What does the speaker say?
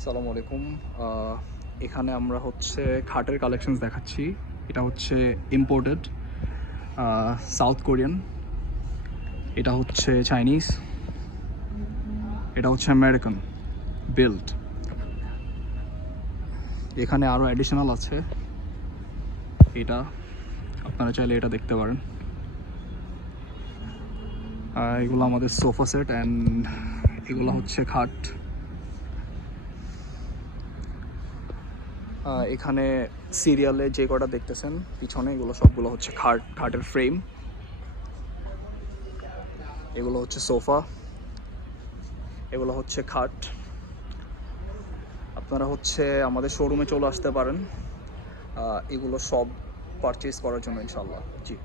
আসসালামু আলাইকুম। এখানে আমরা হচ্ছে খাটের কালেকশনস দেখাচ্ছি। এটা হচ্ছে ইম্পোর্টেড সাউথ কোরিয়ান, এটা হচ্ছে চাইনিজ, এটা হচ্ছে আমেরিকান বিল্ড। এখানে আরও অ্যাডিশনাল আছে, এটা আপনারা চাইলে এটা দেখতে পারেন। এগুলো আমাদের সোফা সেট অ্যান্ড এগুলো হচ্ছে খাট। এখানে সিরিয়ালে যে কটা দেখতেছেন পিছনে, এগুলো সবগুলো হচ্ছে খাটের ফ্রেম। এগুলো হচ্ছে সোফা, এগুলো হচ্ছে খাট। আপনারা হচ্ছে আমাদের শোরুমে চলে আসতে পারেন এগুলো সব পারচেজ করার জন্য ইনশাল্লাহ। জি।